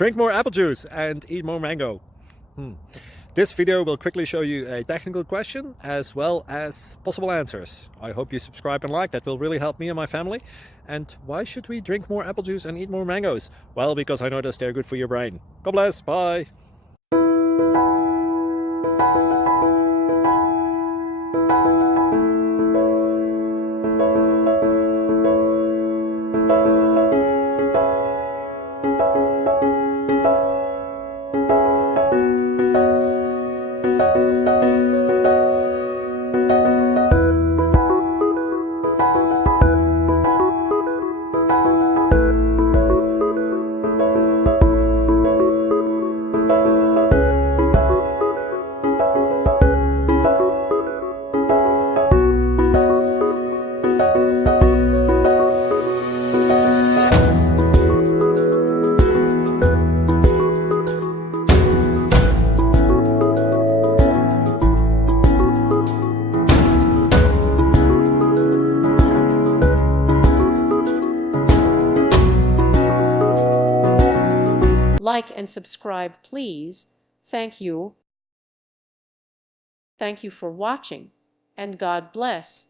Drink more apple juice and eat more mango. This video will quickly show you a technical question as well as possible answers. I hope you subscribe and like, that will really help me and my family. And why should we drink more apple juice and eat more mangoes? Well, because I noticed they're good for your brain. God bless, bye. Like and subscribe, please. Thank you. Thank you for watching, and God bless.